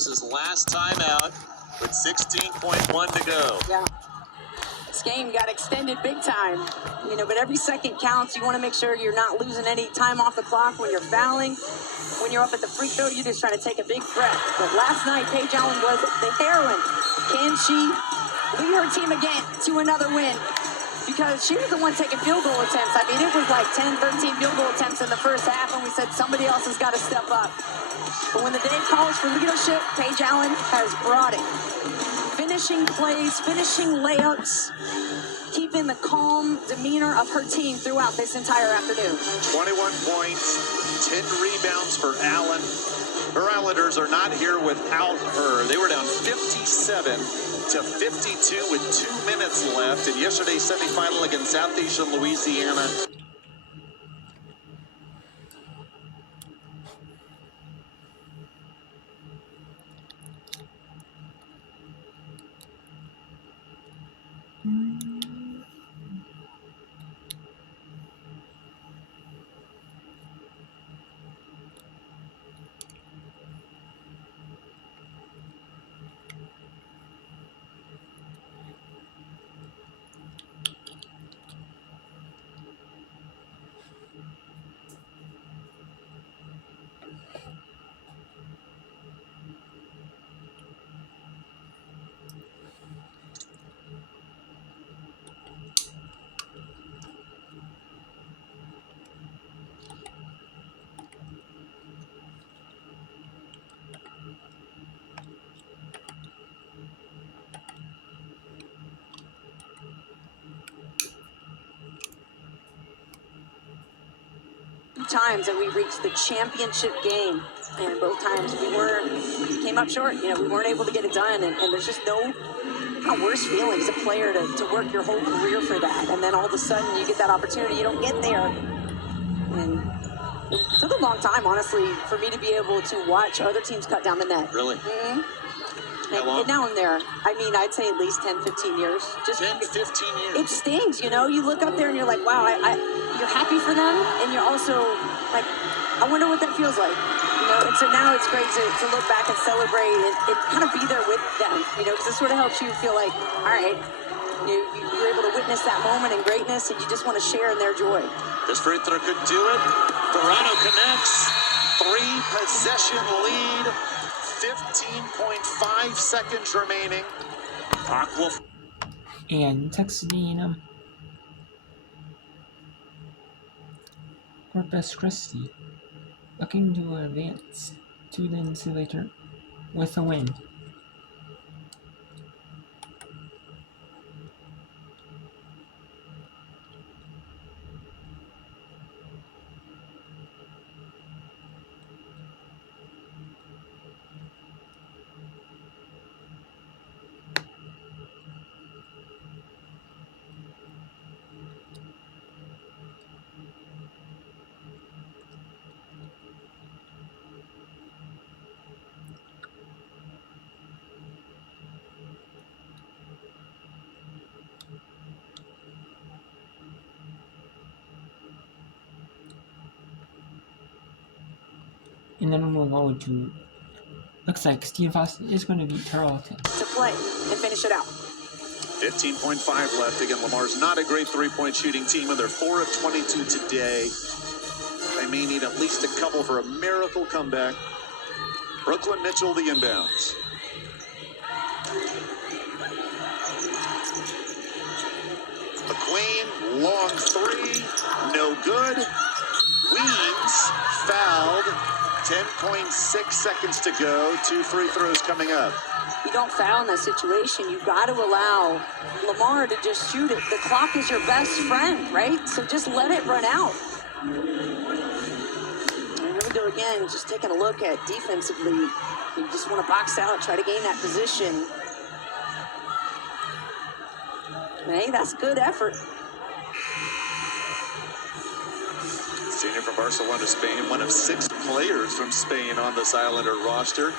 Kansas's last timeout with 16.1 to go. Yeah. This game got extended big time, but every second counts. You want to make sure you're not losing any time off the clock when you're fouling. When you're up at the free throw, you're just trying to take a big breath. But last night, Paige Allen was the heroine. Can she lead her team again to another win? Because she was the one taking field goal attempts. I mean, it was like 10, 13 field goal attempts in the first half, and we said somebody else has got to step up. But when the day calls for leadership, Paige Allen has brought it. Finishing plays, finishing layups, keeping the calm demeanor of her team throughout this entire afternoon. 21 points, 10 rebounds for Allen. Her Islanders are not here without her. They were down 57 to 52 with 2 minutes left in yesterday's semifinal against Southeastern Louisiana. Times that we reached the championship game, and both times we came up short. We weren't able to get it done, and there's just no worse feeling as a player to work your whole career for that, and then all of a sudden you get that opportunity, you don't get there. And it took a long time, honestly, for me to be able to watch other teams cut down the net. Really? Mm-hmm. And now I'm there. I mean, I'd say at least 10, 15 years. Just 10, 15 years. It stings, you look up there and you're like, wow, you're happy for them, and you're also like, I wonder what that feels like. And so now it's great to look back and celebrate and kind of be there with them, because it sort of helps you feel like, all right, you're able to witness that moment in greatness, and you just want to share in their joy. This free throw could do it. Toronto connects. 3-possession lead. 15.5 seconds remaining. And Texas A&M Corpus Christi looking to advance to the NCAA with a win. And then we'll go to, looks like Steve Austin is going to beat Tarleton. To play and finish it out. 15.5 left. Again, Lamar's not a great three-point shooting team, and they're 4 of 22 today. They may need at least a couple for a miracle comeback. Brooklyn Mitchell, the inbounds. McQueen, long three, no good. Weems fouled. 10.6 seconds to go. 2 free throws coming up. You don't foul in that situation. You've got to allow Lamar to just shoot it. The clock is your best friend, right? So just let it run out. And here we go again, just taking a look at defensively. You just want to box out, try to gain that position. Hey, that's good effort. Senior from Barcelona, Spain, one of 6 players from Spain on this Islander roster.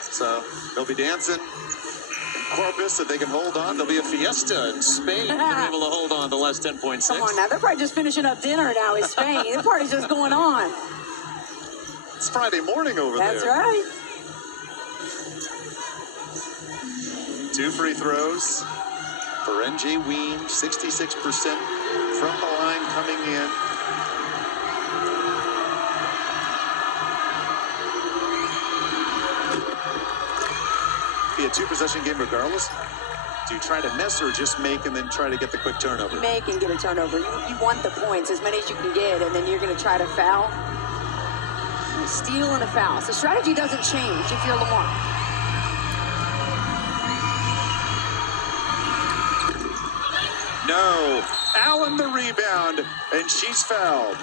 So they'll be dancing in Corpus if they can hold on. There'll be a fiesta in Spain. They're able to hold on to less 10.6. Come on now, they're probably just finishing up dinner now in Spain. The party's just going on. It's Friday morning over there. That's right. 2 free throws for NJ Weems, 66% from the line coming in. Be a 2-possession game regardless. Do you try to miss or just make and then try to get the quick turnover? Make and get a turnover. You want the points, as many as you can get, and then you're going to try to foul. Steal and a foul. So strategy doesn't change if you're Lamar. No. Allen the rebound, and she's fouled.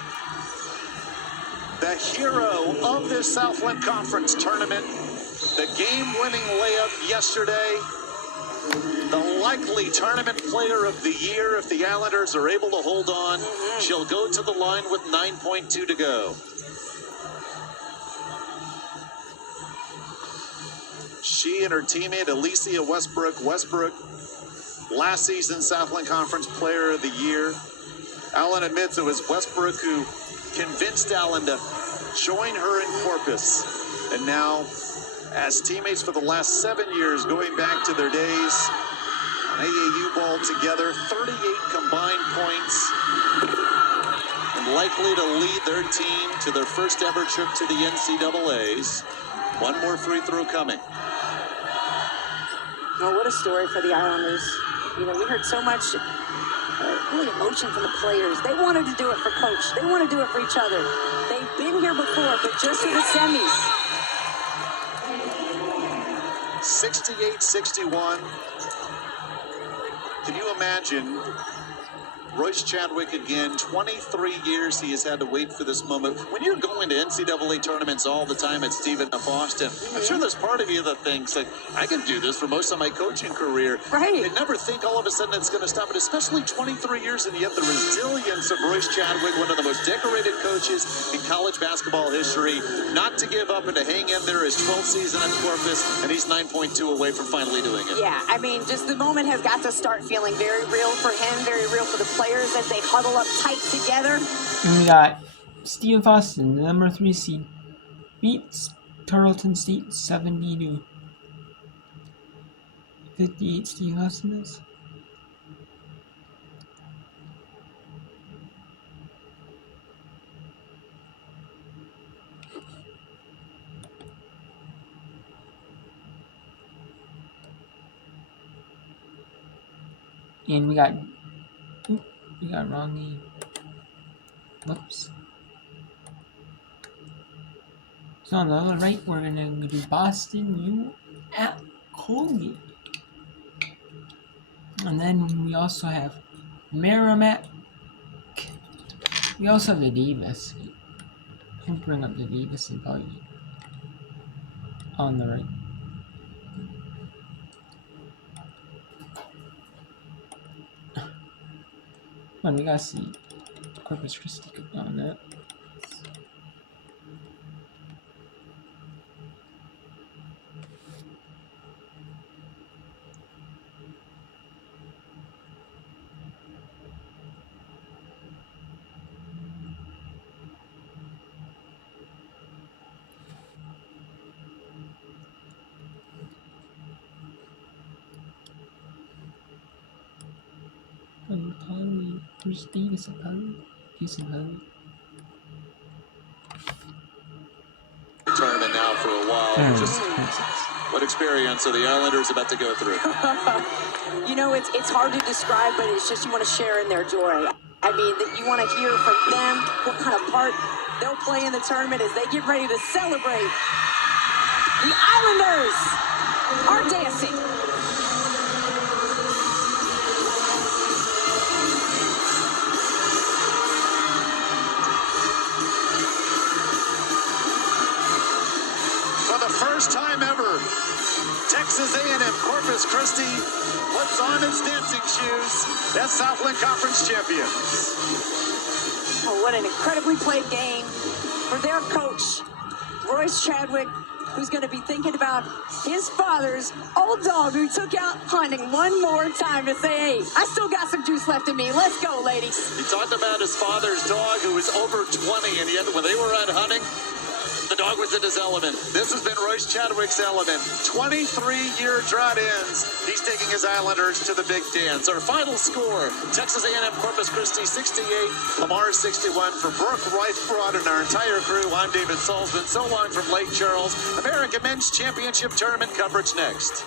The hero of this Southland Conference tournament, the game-winning layup yesterday, the likely tournament player of the year if the Islanders are able to hold on. She'll go to the line with 9.2 to go. She and her teammate Alicia Westbrook, last season Southland Conference Player of the Year. Allen admits it was Westbrook who convinced Allen to join her in Corpus. And now, as teammates for the last 7 years, going back to their days on AAU ball together, 38 combined points, and likely to lead their team to their first ever trip to the NCAAs. One more free throw coming. Oh, what a story for the Islanders. You know, we heard so much really emotion from the players. They wanted to do it for Coach. They want to do it for each other. They've been here before, but just for the semis. 68-61. Can you imagine Royce Chadwick again, 23 years he has had to wait for this moment. When you're going to NCAA tournaments all the time at Stephen F. Austin, I'm sure there's part of you that thinks, like, I can do this for most of my coaching career. Right. You never think all of a sudden it's going to stop, but especially 23 years, and yet the resilience of Royce Chadwick, one of the most decorated coaches in college basketball history, not to give up and to hang in there his 12th season at Corpus, and he's 9.2 away from finally doing it. Yeah, I mean, just the moment has got to start feeling very real for him, very real for the players as they huddle up tight together. And we got Stephen Foston, the number 3 seed, beats Tarleton State 70-58. Stephen Foston is. And we got Ronnie. Whoops. So on the right, we're gonna do Boston U at Colgate. And then we also have Merrimack. We also have the Davis. I'll bring up the Davis and probably on the right. We gotta see Corpus Christi on that. Probably Bruce Davis apparently. He's apparently. Tournament now for a while. Just what experience are the Islanders about to go through? You know, it's hard to describe, but it's just you want to share in their joy. I mean, that you want to hear from them what kind of part they'll play in the tournament as they get ready to celebrate. The Islanders are dancing. First time ever, Texas A&M Corpus Christi puts on its dancing shoes as Southland Conference champions. Oh, what an incredibly played game for their coach, Royce Chadwick, who's going to be thinking about his father's old dog who took out hunting one more time to say, hey, I still got some juice left in me. Let's go, ladies. He talked about his father's dog who was over 20, and yet when they were out hunting, The dog was in his element. This has been Royce Chadwick's element. 23-year drought ends. He's taking his Islanders to the big dance. Our final score, Texas A&M Corpus Christi 68, Lamar 61. For Brooke Reifbrod and our entire crew, I'm David Salzman. So long from Lake Charles. American Men's Championship Tournament coverage next.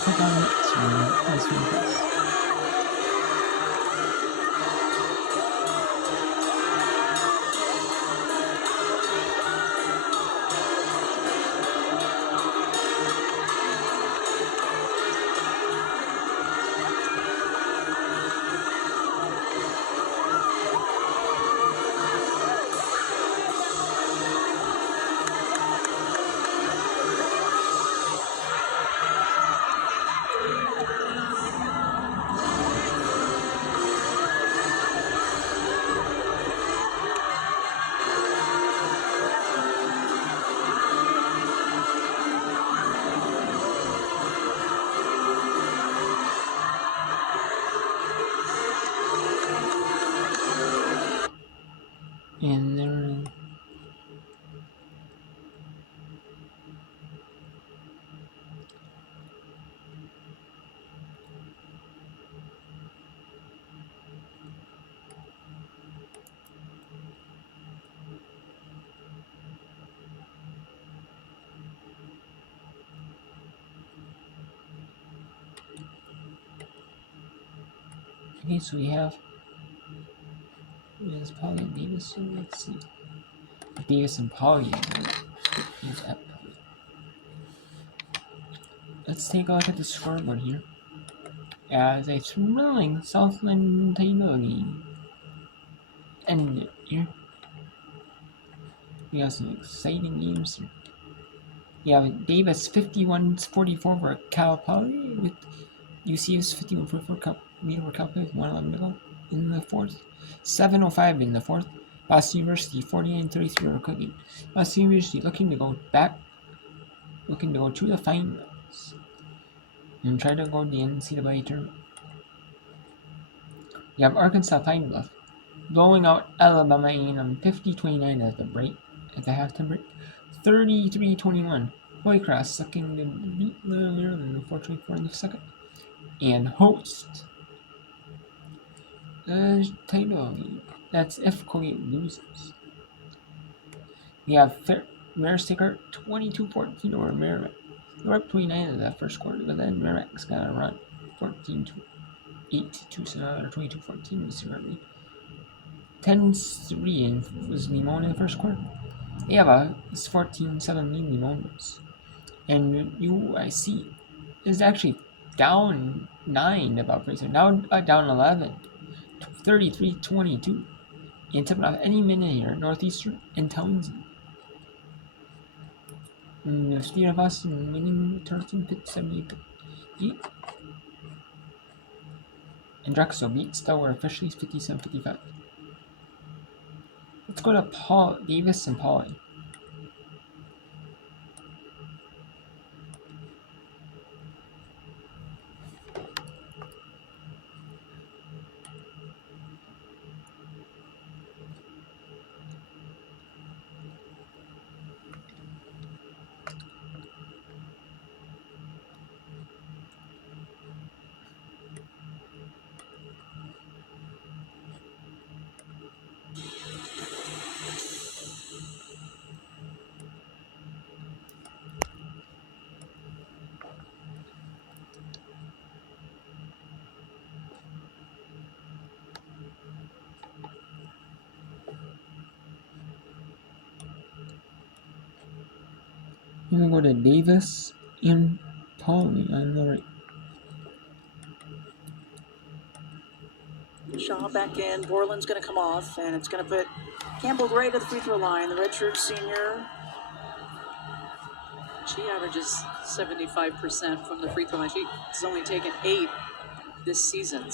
Click on it. This one first. And there. Okay, so we have is Polly and Davis. So let's see. Davis and Polly is at Polly. Let's take a look at the scoreboard here. As a thrilling Southland title game. And here we have some exciting games here. We have Davis 51-44 for Cal Poly with UCF's 51-44 lead over Cal Poly with 1:11 to go in the fourth. 7:05 in the fourth. Boston University 49-33 over Cooking. Boston University looking to go to the finals and try to go to the NCAA tournament. You have Arkansas Pine Bluff blowing out Alabama A&M 50-29 at the halftime break. 33-21. Holy Cross looking to beat Maryland 4:24 in the second. And host the title game. That's if Colgate loses. We have Marist 22-14 over Merrimack. They were up 29 in that first quarter, but then Merrimack's got a run 14-8 so now they're 22-14 this year. 10-3 was Limon in the first quarter. They have a 14-7 lead Limones. And UIC is actually down 9 about Fraser. Now down 11. 33-22. And tipping off any minute here, Northeastern and Townsend. And the Stephen Boston winning 13 Pitt 78. And Drexel beats Delaware officially 57-55. Let's go to Davis and Pauly. We're going to go to Davis and Pauly on the right. Shaw back in. Borland's going to come off, and it's going to put Campbell Gray to the free throw line. The redshirt senior She averages 75% from the free throw line. She's only taken 8 this season.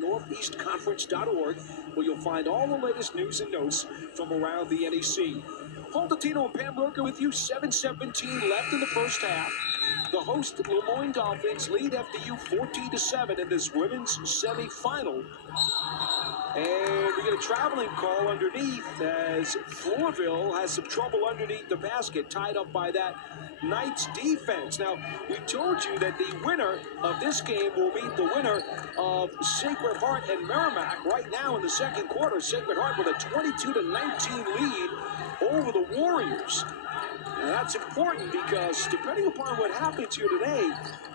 NortheastConference.org, where you'll find all the latest news and notes from around the NEC. Paul Dottino and Pam Burke with you. 7:17 left in the first half. The host Lemoyne Dolphins lead FDU 14-7 in this women's semifinal. And we get a traveling call underneath as Floorville has some trouble underneath the basket, tied up by that Knights defense. Now, we told you that the winner of this game will meet the winner of Sacred Heart and Merrimack right now in the second quarter. Sacred Heart with a 22-19 lead over the Warriors. And that's important because depending upon what happens here today,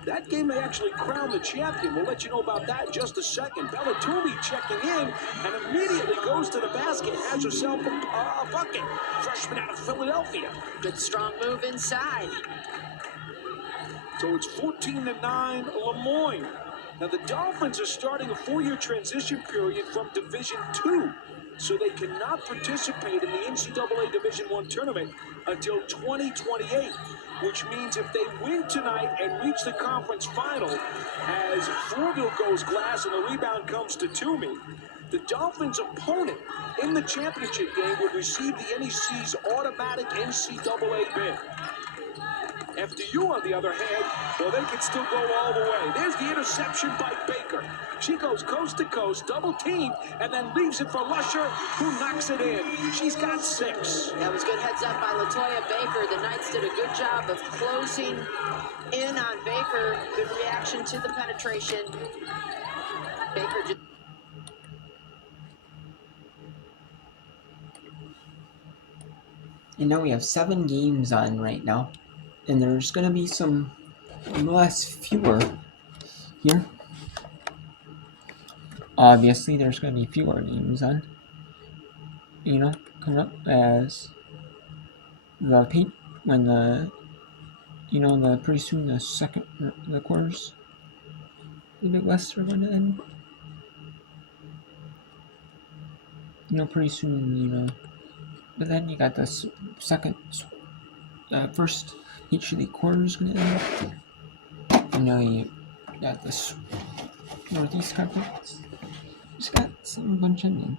that game may actually crown the champion. We'll let you know about that in just a second. Bella Toomey checking in and immediately goes to the basket, has herself a bucket. Freshman out of Philadelphia. Good strong move inside. So it's 14-9 Lemoyne. Now the Dolphins are starting a 4-year transition period from Division II, so they cannot participate in the NCAA Division I tournament until 2028, which means if they win tonight and reach the conference final, as Floorville goes glass and the rebound comes to Toomey, the Dolphins' opponent in the championship game would receive the NEC's automatic NCAA bid. FDU, on the other hand, well, they can still go all the way. There's the interception by Baker. She goes coast to coast, double teamed, and then leaves it for Lusher, who knocks it in. She's got 6. That was good heads up by Latoya Baker. The Knights did a good job of closing in on Baker. Good reaction to the penetration. Baker just... And now we have 7 games on right now. And there's going to be some fewer here. Obviously, there's going to be fewer games on. Coming up as pretty soon the quarters, the Big West are going to end. Pretty soon, but then you got the first each of the quarters going to end. You got this Northeast Conference. Just got a bunch ending.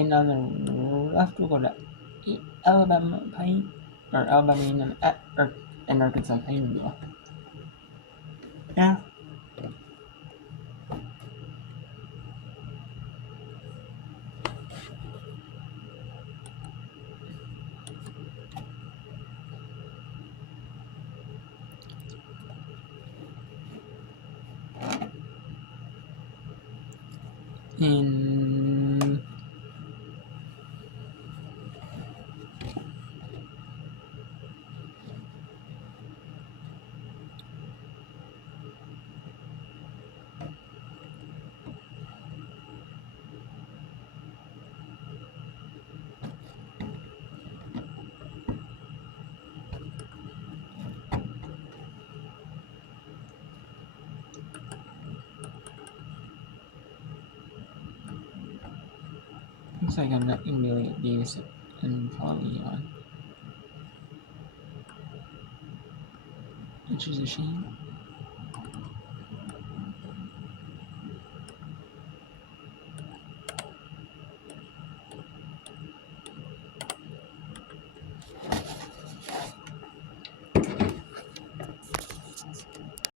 And on the left, we'll go to Alabama Pine, or Alabama and Arkansas Pine. Yeah. And looks like I'm not gonna be able to use it and follow me on, which is a shame.